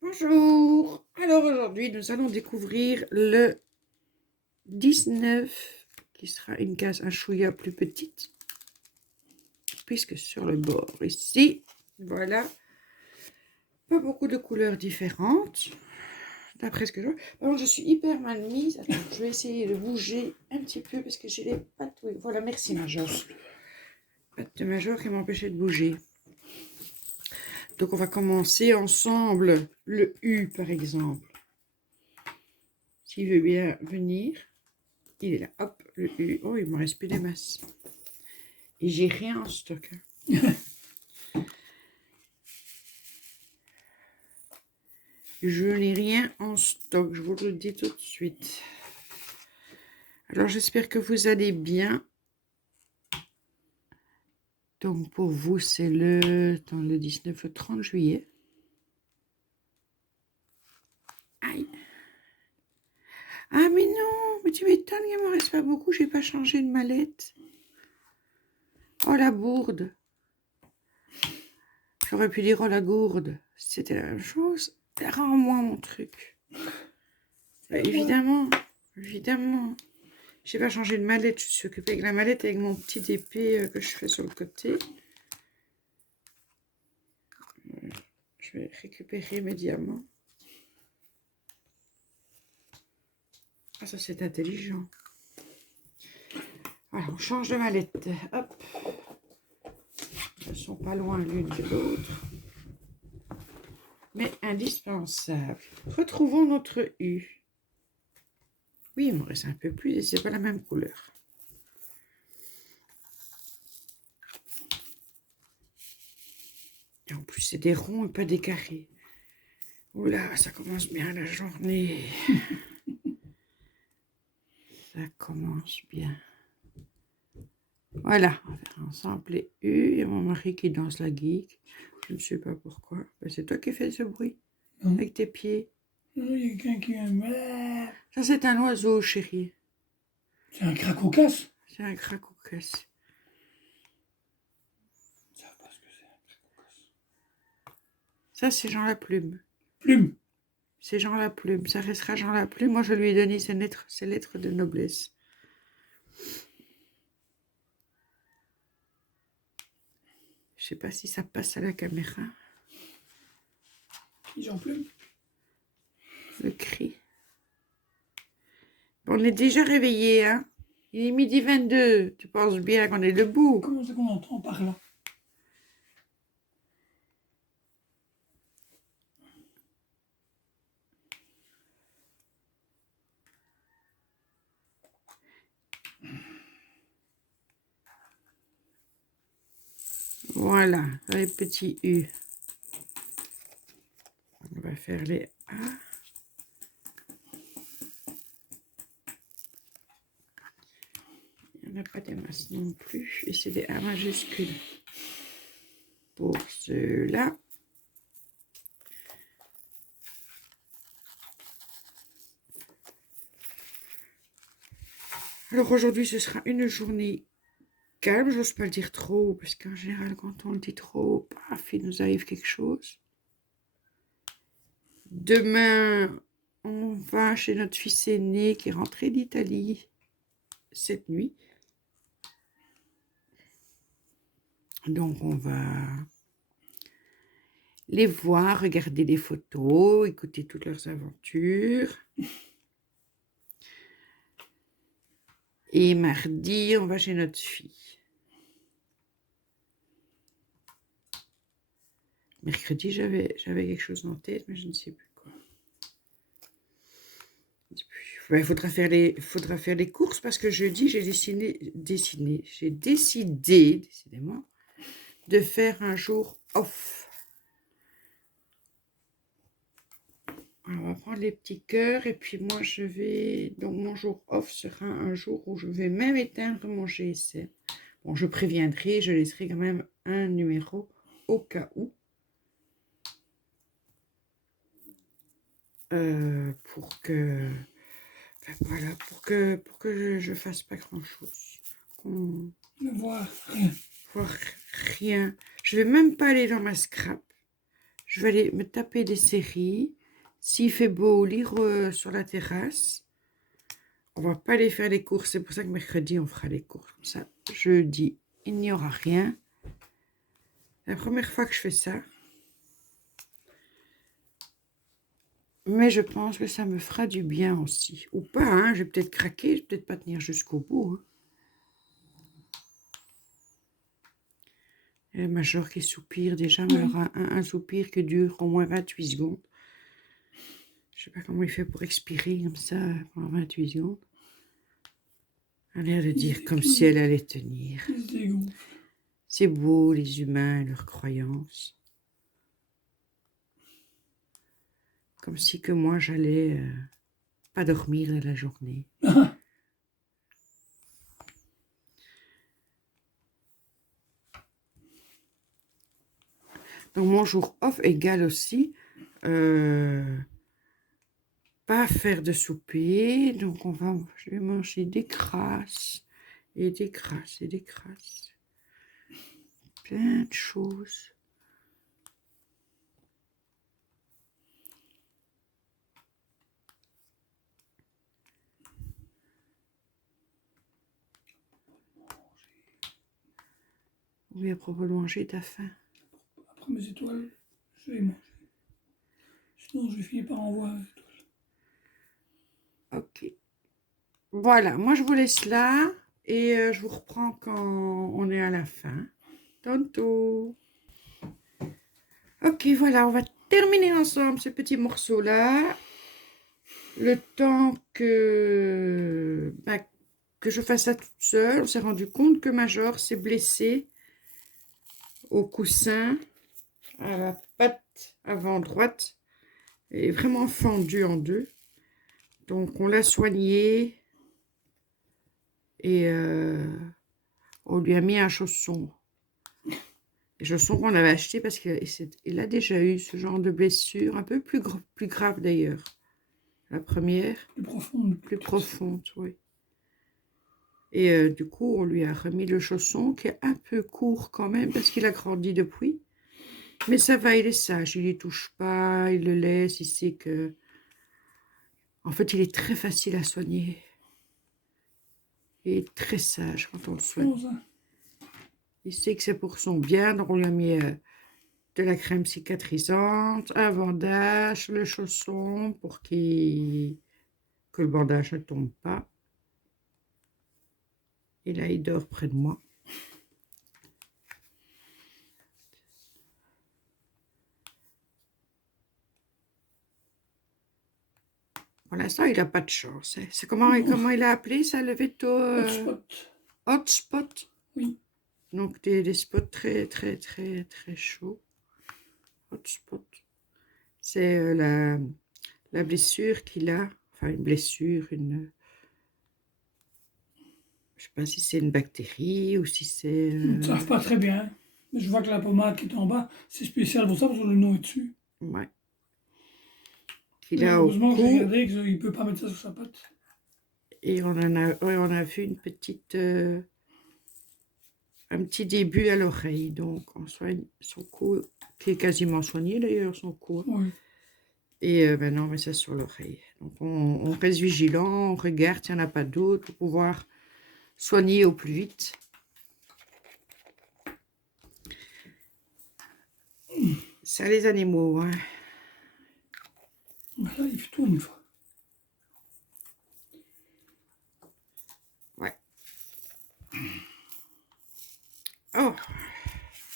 Bonjour. Alors aujourd'hui, nous allons découvrir le 19, qui sera une case un chouïa plus petite, puisque sur le bord ici, voilà, pas beaucoup de couleurs différentes, d'après ce que je vois. Par contre, je suis hyper mal mise. Attends, je vais essayer de bouger un petit peu parce que j'ai les pattes. Oui, voilà, merci Major. Pattes de Major qui m'empêchait de bouger. Donc on va commencer ensemble le U par exemple. S'il veut bien venir, il est là. Hop, le U. Oh, il me reste plus des masses. Et j'ai rien en stock. Je n'ai rien en stock, je vous le dis tout de suite. Alors j'espère que vous allez bien. Donc pour vous, c'est le 19 au 30 juillet. Aïe. Ah mais non, mais tu m'étonnes, il ne me reste pas beaucoup, j'ai pas changé de mallette. Oh la bourde. J'aurais pu dire oh la gourde. C'était la même chose. Rends-moi mon truc. Évidemment, évidemment. J'ai pas changé de mallette, je suis occupée avec la mallette avec mon petit épée que je fais sur le côté. Je vais récupérer mes diamants. Ah, ça c'est intelligent. Voilà, on change de mallette. Hop. Elles sont pas loin l'une de l'autre. Mais indispensables. Retrouvons notre U. Oui, il me reste un peu plus et c'est pas la même couleur. Et en plus, c'est des ronds et pas des carrés. Oula, ça commence bien la journée. Ça commence bien. Voilà, on va faire ensemble les U. Il y a mon mari qui danse la geek. Je ne sais pas pourquoi. Ben, c'est toi qui fais ce bruit avec tes pieds. Non, il y a quelqu'un qui vient. Ça, c'est un oiseau, chérie. C'est un cracocas. C'est un cracocas. Pas ce que c'est un cracocas. Ça, c'est Jean Laplume. Plume. C'est Jean Laplume. Ça restera Jean Laplume. Moi, je lui ai donné ses lettres de noblesse. Je sais pas si ça passe à la caméra. Jean Plume. Le cri. Bon, on est déjà réveillés, hein. Il est midi 22. Tu penses bien qu'on est debout. Comment c'est qu'on entend par là? Voilà, les petits U. On va faire les A. Il n'y en a pas des masses non plus. Et c'est des A majuscules. Pour ceux-là. Alors aujourd'hui, ce sera une journée calme. J'ose pas le dire trop, parce qu'en général, quand on le dit trop, paf, il nous arrive quelque chose. Demain, on va chez notre fils aîné qui est rentré d'Italie cette nuit. Donc, on va les voir, regarder des photos, écouter toutes leurs aventures. Et mardi, on va chez notre fille. Mercredi, j'avais quelque chose en tête, mais je ne sais plus quoi. Il faudra faire les courses parce que jeudi, j'ai décidé, décidément, de faire un jour off. Alors, on va prendre les petits cœurs et puis moi, donc mon jour off sera un jour où je vais même éteindre mon GSM. Bon, je préviendrai, je laisserai quand même un numéro au cas où. Pour que voilà, pour que je fasse pas grand chose, Ne voir rien. voir rien. Je vais même pas aller dans ma scrap, je vais aller me taper des séries. S'il fait beau, lire sur la terrasse. On va pas aller faire les courses. C'est pour ça que mercredi, on fera les courses. Comme ça, jeudi, il n'y aura rien. La première fois que je fais ça. Mais je pense que ça me fera du bien aussi. Ou pas, hein. Je vais peut-être craquer. Je vais peut-être pas tenir jusqu'au bout. Hein. Et le major qui soupire déjà. Mais alors un soupir qui dure au moins 28 secondes. Je sais pas comment il fait pour expirer comme ça pendant 28 secondes. Elle a l'air de dire comme si elle allait tenir. C'est beau, les humains et leurs croyances. Comme si que moi, j'allais pas dormir de la journée. Donc, mon jour off égale aussi pas faire de souper. Donc, je vais manger des crasses et des crasses et des crasses. Plein de choses. Oui, à propos de manger, t'as faim. Après mes étoiles, je vais manger. Sinon, je vais finir par en voir les étoiles. Ok. Voilà, moi je vous laisse là et je vous reprends quand on est à la fin. Tantôt. Ok, voilà, on va terminer ensemble ce petit morceau-là. Le temps que je fasse ça toute seule, on s'est rendu compte que Major s'est blessé au coussin, à la patte avant droite, et vraiment fendu en deux. Donc on l'a soigné et on lui a mis un chausson. Les chaussons qu'on avait acheté parce qu'il a déjà eu ce genre de blessure, un peu plus grave d'ailleurs. La première. Plus profonde. Plus profonde, oui. Et du coup, on lui a remis le chausson qui est un peu court quand même parce qu'il a grandi depuis. Mais ça va, il est sage, il ne touche pas, il le laisse, il sait que... En fait, il est très facile à soigner. Il est très sage quand on le soigne. Il sait que c'est pour son bien, donc on lui a mis de la crème cicatrisante, un bandage, le chausson pour que le bandage ne tombe pas. Et là, il dort près de moi. Pour l'instant, il n'a pas de chance. Hein. C'est comment il a appelé ça, le veto Hotspot. Hotspot. Oui. Donc, des spots très, très, très, très chauds. Hotspot. C'est la blessure qu'il a. Enfin, une blessure, une... Je ne sais pas si c'est une bactérie ou si c'est... Ils ne savent pas très bien. Mais je vois que la pommade qui est en bas, c'est spécial pour ça, parce que le nom est dessus. Ouais. Heureusement que j'ai regardé qu'il ne peut pas mettre ça sur sa patte. Et on a vu une petite... un petit début à l'oreille. Donc, on soigne son cou, qui est quasiment soigné d'ailleurs, son cou. Oui. Et maintenant, on met ça sur l'oreille. Donc, on reste vigilant, on regarde s'il n'y en a pas d'autres pour pouvoir soigner au plus vite. Ça, les animaux, hein. Là, il tourne une fois. Ouais. Oh,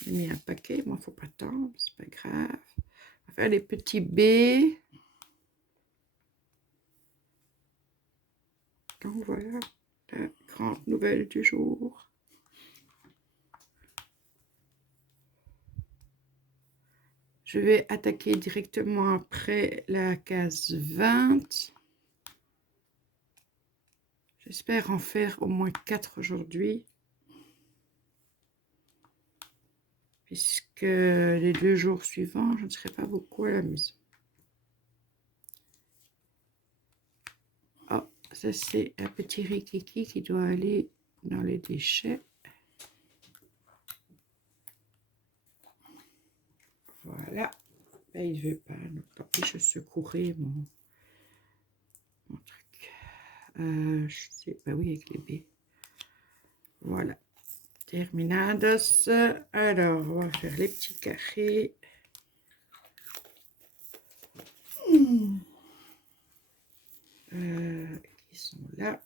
j'ai mis un paquet, mais il ne faut pas tant, c'est pas grave. On va faire les petits baies. Donc voilà, la grande nouvelle du jour. Je vais attaquer directement après la case 20. J'espère en faire au moins 4 aujourd'hui. Puisque les 2 jours suivants, je ne serai pas beaucoup à la maison. Oh, ça c'est un petit rikiki qui doit aller dans les déchets. Voilà. Ben, il ne veut pas, donc tant pis, je secouerai mon truc. Je sais, ben oui, avec les B. Voilà. Terminados. Alors, on va faire les petits carrés. Qui sont là.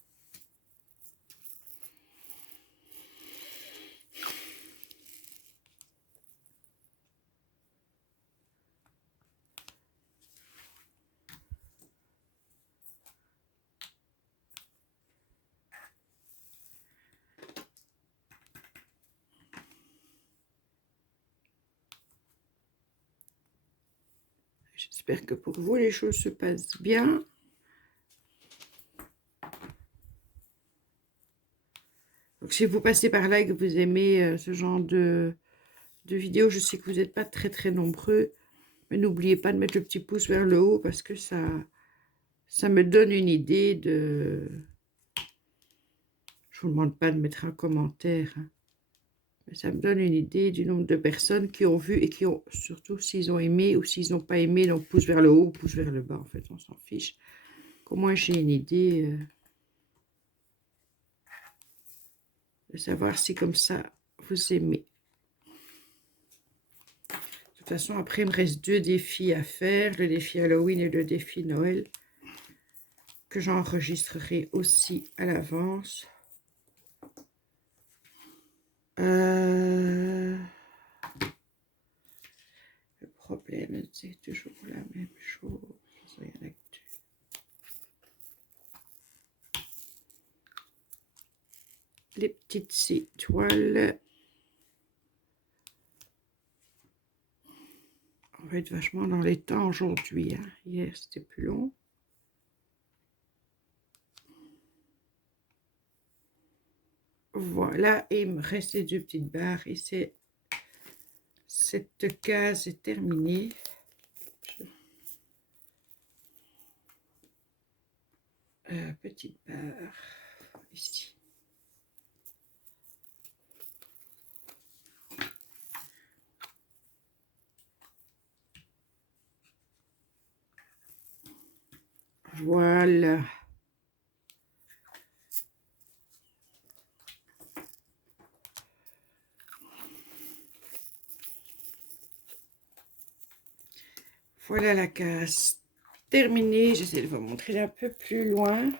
J'espère que pour vous, les choses se passent bien. Donc, si vous passez par là et que vous aimez ce genre de vidéos, je sais que vous n'êtes pas très nombreux, mais n'oubliez pas de mettre le petit pouce vers le haut parce que ça me donne une idée de... Je ne vous demande pas de mettre un commentaire, hein, mais ça me donne une idée du nombre de personnes qui ont vu et qui ont, surtout s'ils ont aimé ou s'ils n'ont pas aimé, donc pouce vers le haut ou pouce vers le bas, en fait, on s'en fiche. Qu'au moins j'ai une idée de savoir si comme ça vous aimez. De toute façon, après, il me reste 2 défis à faire, le défi Halloween et le défi Noël, que j'enregistrerai aussi à l'avance. Le problème, c'est toujours la même chose. Rien d'actu. Les petites étoiles. On va être vachement dans les temps aujourd'hui. Hein. Hier, c'était plus long. Voilà, et il me reste les 2 petites barres. Et cette case est terminée. Petite barre ici. Voilà. Voilà la case terminée. J'essaie de vous montrer un peu plus loin.